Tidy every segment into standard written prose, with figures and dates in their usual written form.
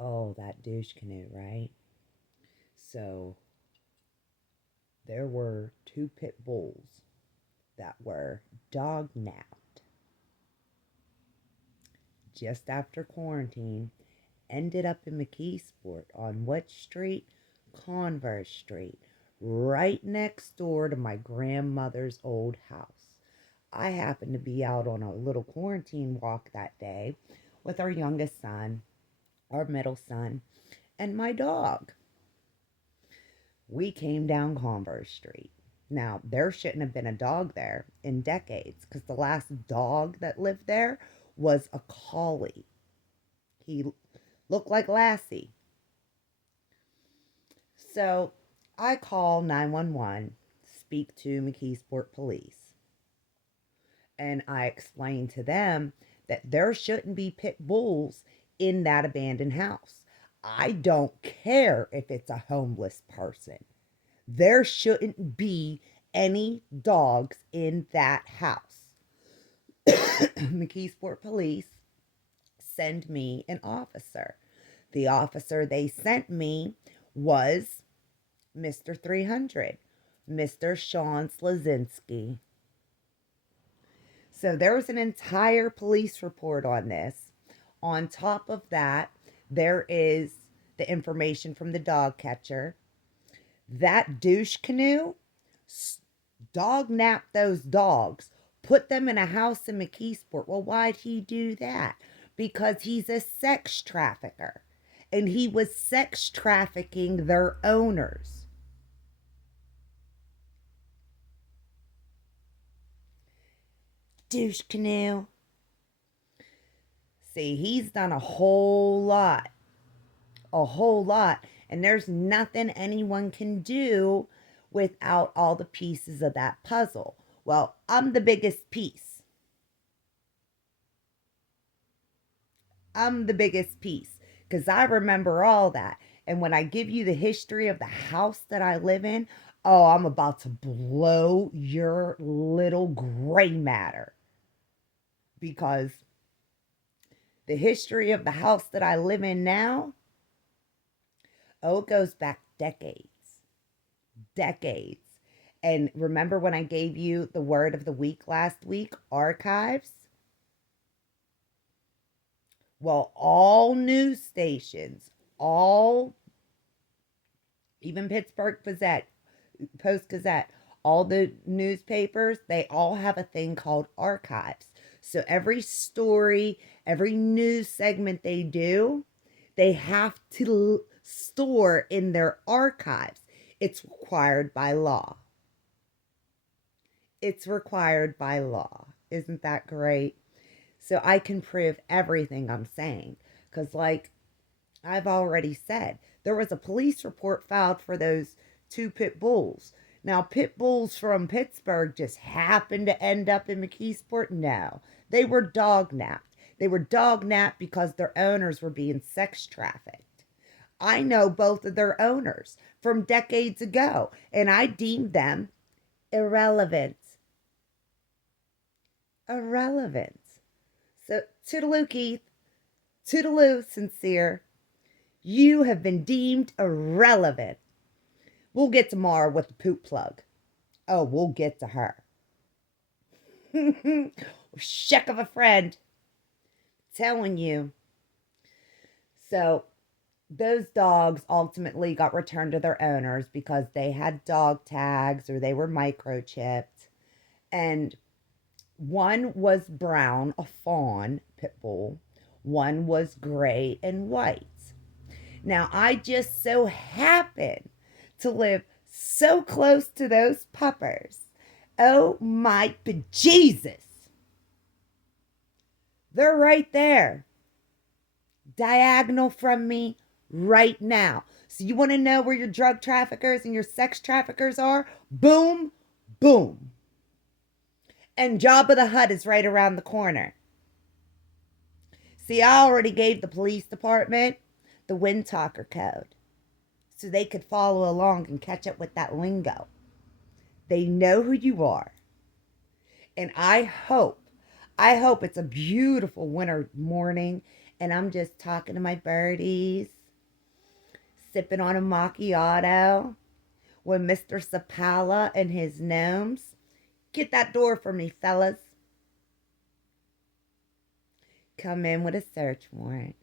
Oh, that douche canoe, right? So there were two pit bulls that were dog napped just after quarantine, ended up in McKeesport on what street? Converse Street, right next door to my grandmother's old house. I happened to be out on a little quarantine walk that day with our youngest son, our middle son, and my dog. We came down Converse Street. Now, there shouldn't have been a dog there in decades because the last dog that lived there was a collie. He looked like Lassie. So I call 911, speak to McKeesport Police, and I explain to them that there shouldn't be pit bulls in that abandoned house. I don't care if it's a homeless person. There shouldn't be any dogs in that house. McKeesport Police send me an officer. The officer they sent me was Mr. 300, Mr. Sean Slazinski. So there was an entire police report on this. On top of that, there is the information from the dog catcher. That douche canoe dog napped those dogs, put them in a house in McKeesport. Well, why'd he do that? Because he's a sex trafficker. And he was sex trafficking their owners. Douche canoe. See, he's done a whole lot. A whole lot. And there's nothing anyone can do without all the pieces of that puzzle. Well, I'm the biggest piece. I'm the biggest piece because I remember all that. And when I give you the history of the house that I live in, oh, I'm about to blow your little gray matter because the history of the house that I live in now, oh, it goes back decades. Decades. And remember when I gave you the word of the week last week? Archives? Well, all news stations, all, even Pittsburgh Gazette, Post Gazette, all the newspapers, they all have a thing called archives. So every story, every news segment they do, they have to store in their archives. It's required by law. It's required by law. Isn't that great? So I can prove everything I'm saying. Because, like I've already said, there was a police report filed for those two pit bulls. Now, pit bulls from Pittsburgh just happened to end up in McKeesport? No. They were dog napped. They were dog napped because their owners were being sex trafficked. I know both of their owners from decades ago, and I deemed them irrelevant. Irrelevant. So, toodaloo, Keith. Toodaloo, Sincere. You have been deemed irrelevant. We'll get to Mara with the poop plug. Oh, we'll get to her. Shuck of a friend. Telling you. So, those dogs ultimately got returned to their owners because they had dog tags or they were microchipped. And one was brown, a fawn pit bull. One was gray and white. Now, I just so happen to live so close to those puppers. Oh my bejesus. They're right there. Diagonal from me right now. So you want to know where your drug traffickers and your sex traffickers are? Boom, boom. And Jabba the Hutt is right around the corner. See, I already gave the police department the Wind Talker code so they could follow along and catch up with that lingo. They know who you are. And I hope it's a beautiful winter morning and I'm just talking to my birdies, sipping on a macchiato with Mr. Sapala and his gnomes. Get that door for me, fellas. Come in with a search warrant.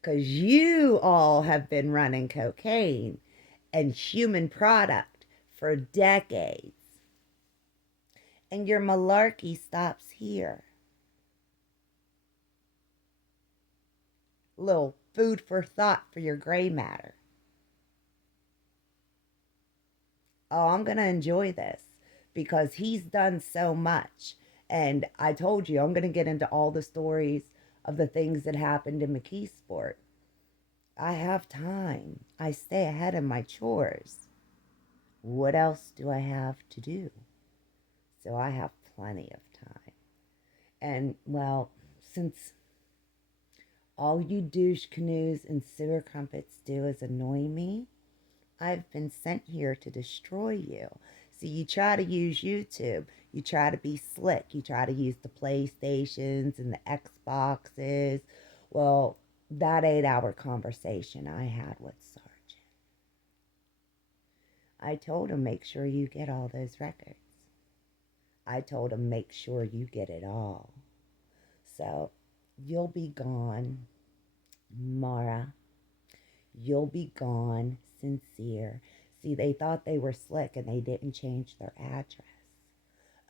Because you all have been running cocaine and human product for decades. And your malarkey stops here. Little food for thought for your gray matter. Oh, I'm going to enjoy this because he's done so much. And I told you, I'm going to get into all the stories of the things that happened in McKeesport. I have time. I stay ahead of my chores. What else do I have to do? So I have plenty of time. And, well, since all you douche canoes and sewer crumpets do is annoy me, I've been sent here to destroy you. See, you try to use YouTube. You try to be slick. You try to use the PlayStations and the Xboxes. Well, that 8-hour conversation I had with Sergeant, I told him make sure you get all those records. I told him make sure you get it all. So, you'll be gone, Mara. You'll be gone, Sincere. See, they thought they were slick and they didn't change their address.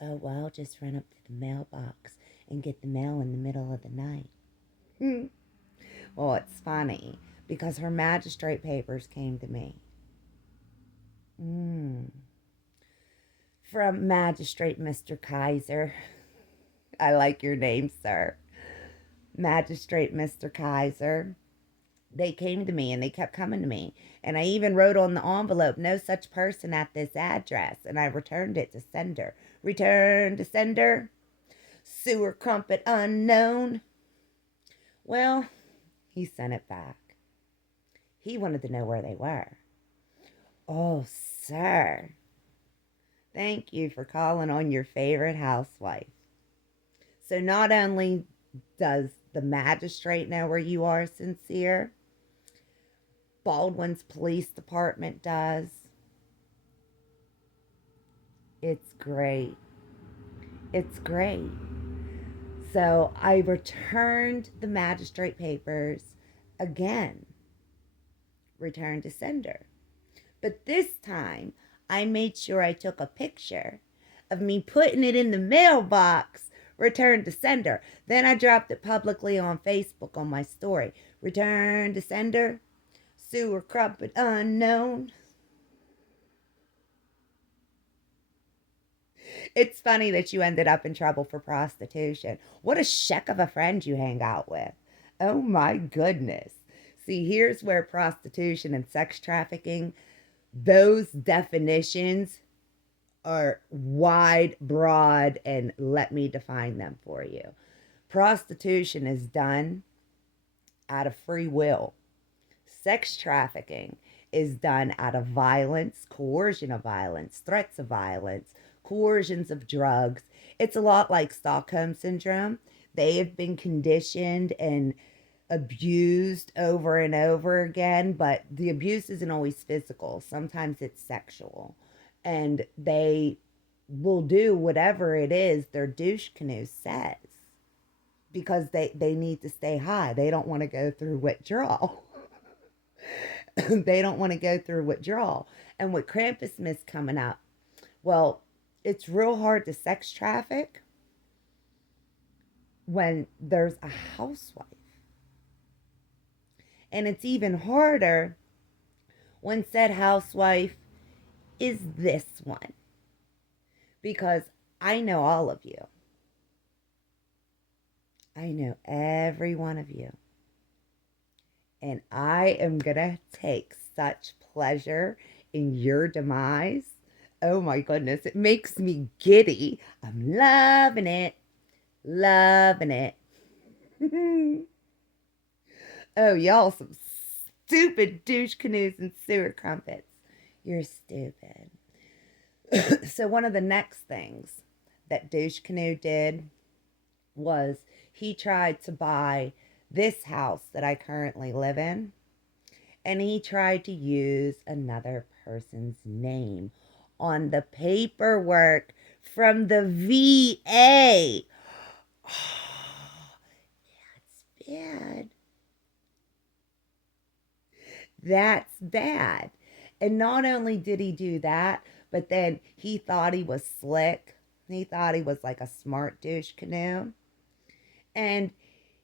Oh, well, just run up to the mailbox and get the mail in the middle of the night. Well, it's funny because her magistrate papers came to me. From Magistrate Mr. Kaiser. I like your name, sir. Magistrate Mr. Kaiser. They came to me and they kept coming to me. And I even wrote on the envelope, no such person at this address. And I returned it to sender. Return to sender. Sewer crumpet unknown. Well, he sent it back. He wanted to know where they were. Oh, sir. Thank you for calling on your favorite housewife. So not only does the magistrate know where you are, Sincere, Baldwin's police department does. It's great. It's great. So I returned the magistrate papers again. Returned to sender. But this time, I made sure I took a picture of me putting it in the mailbox. Return to sender. Then I dropped it publicly on Facebook on my story. Return to sender. Sewer crumpet unknown. It's funny that you ended up in trouble for prostitution. What a sheck of a friend you hang out with. Oh my goodness. See, here's where prostitution and sex trafficking, those definitions are wide, broad, and let me define them for you. Prostitution is done out of free will. Sex trafficking is done out of violence, coercion of violence, threats of violence, coercions of drugs. It's a lot like Stockholm Syndrome. They have been conditioned and abused over and over again, but the abuse isn't always physical. Sometimes it's sexual. And they will do whatever it is their douche canoe says because they need to stay high. They don't want to go through withdrawal. They don't want to go through withdrawal. And with Krampusmas coming up, well, it's real hard to sex traffic when there's a housewife. And it's even harder when said housewife is this one. Because I know all of you. I know every one of you. And I am going to take such pleasure in your demise. Oh my goodness, it makes me giddy. I'm loving it. Loving it. Oh, y'all, some stupid douche canoes and sewer crumpets. You're stupid. So one of the next things that Douche Canoe did was he tried to buy this house that I currently live in, and he tried to use another person's name on the paperwork from the VA. Oh, that's bad. That's bad. And not only did he do that, but then he thought he was slick. He thought he was like a smart douche canoe. And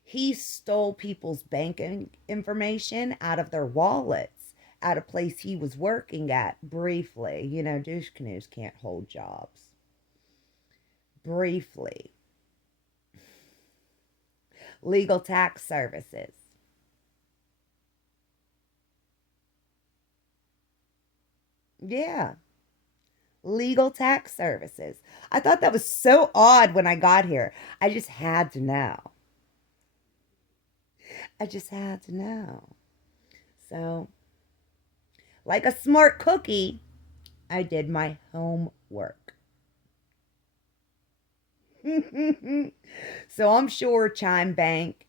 he stole people's banking information out of their wallets at a place he was working at briefly. You know, douche canoes can't hold jobs. Briefly. Legal tax services. Yeah. Legal tax services. I thought that was so odd when I got here. I just had to know. I just had to know. So, like a smart cookie, I did my homework. So I'm sure Chime Bank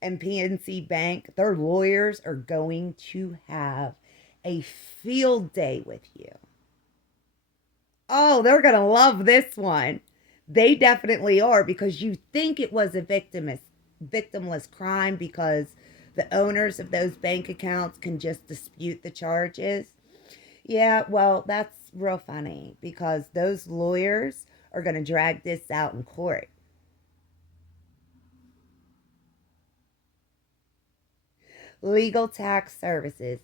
and PNC Bank, their lawyers are going to have a field day with you. Oh, they're going to love this one. They definitely are, because you think it was a victimless crime because the owners of those bank accounts can just dispute the charges. Yeah, well, that's real funny because those lawyers are going to drag this out in court. Legal tax services.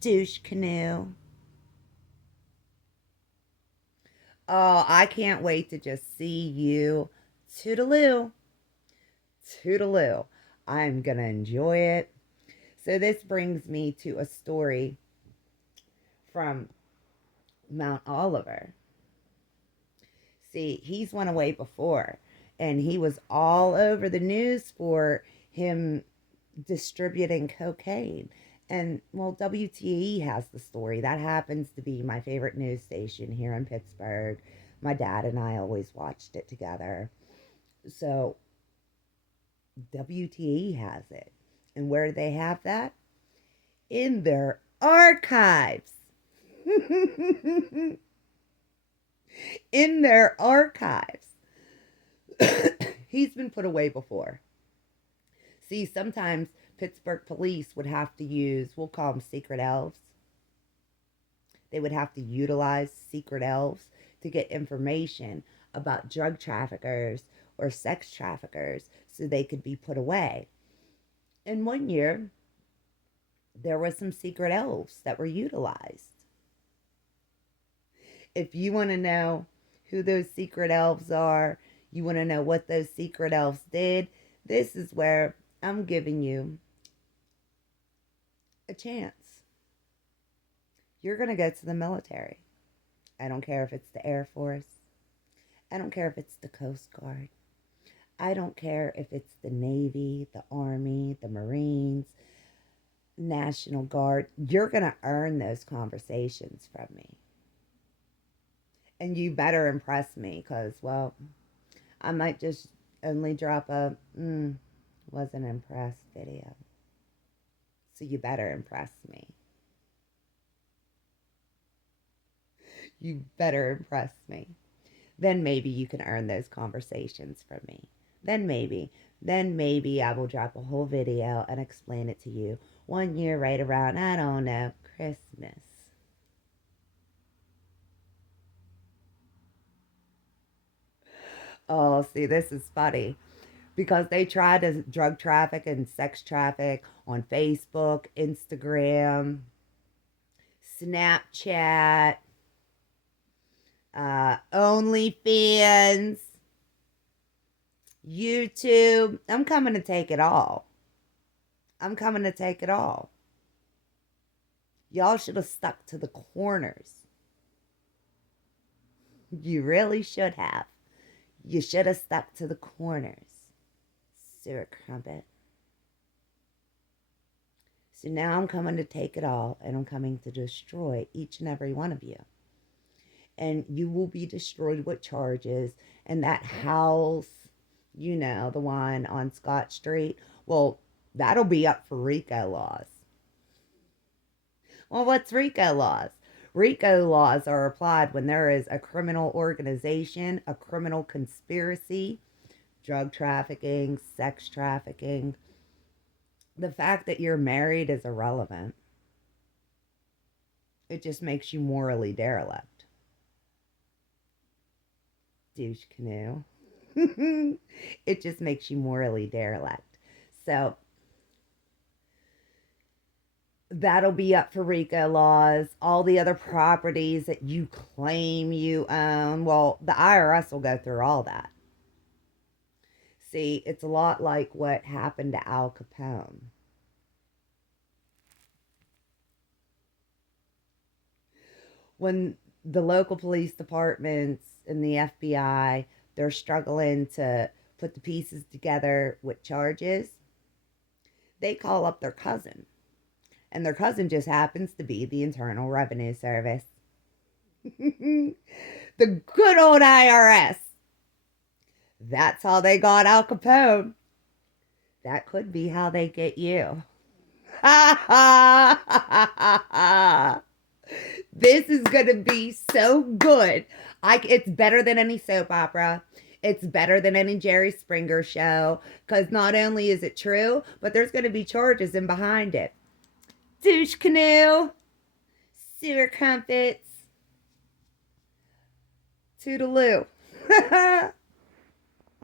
Douche canoe. Oh, I can't wait to just see you. Toodaloo. Toodaloo. I'm going to enjoy it. So, this brings me to a story from Mount Oliver. See, he's went away before, and he was all over the news for him distributing cocaine. And well, WTE has the story. That happens to be my favorite news station here in Pittsburgh. My dad and I always watched it together. So WTE has it. And where do they have that? In their archives. In their archives. He's been put away before. See, sometimes Pittsburgh police would have to use, we'll call them secret elves. They would have to utilize secret elves to get information about drug traffickers or sex traffickers so they could be put away. And one year, there were some secret elves that were utilized. If you want to know who those secret elves are, you want to know what those secret elves did, this is where I'm giving you a chance. You're going to go to the military. I don't care if it's the Air Force. I don't care if it's the Coast Guard. I don't care if it's the Navy, the Army, the Marines, National Guard. You're going to earn those conversations from me. And you better impress me because, well, I might just only drop a wasn't impressed video. So you better impress me. You better impress me. Then maybe you can earn those conversations from me. Then maybe I will drop a whole video and explain it to you 1 year right around, I don't know, Christmas. Oh, see, this is funny because they try to drug traffic and sex traffic on Facebook, Instagram, Snapchat, OnlyFans, YouTube. I'm coming to take it all. I'm coming to take it all. Y'all should have stuck to the corners. You really should have. You should have stuck to the corners. Sewer crumpet. So now I'm coming to take it all, and I'm coming to destroy each and every one of you. And you will be destroyed with charges. And that house, you know, the one on Scott Street, well, That'll be up for RICO laws. Well, what's RICO laws? RICO laws are applied when there is a criminal organization, a criminal conspiracy, drug trafficking, sex trafficking. The fact that you're married is irrelevant. It just makes you morally derelict. Douche canoe. It just makes you morally derelict. So that'll be up for RICO laws. All the other properties that you claim you own, well, the IRS will go through all that. See, it's a lot like what happened to Al Capone. When the local police departments and the FBI, they're struggling to put the pieces together with charges, they call up their cousin. And their cousin just happens to be the Internal Revenue Service. The good old IRS. That's how they got Al Capone. That could be how they get you. This is going to be so good. It's better than any soap opera. It's better than any Jerry Springer show. Because not only is it true, but there's going to be charges in behind it. Douche canoe. Sewer crumpets. Toodaloo.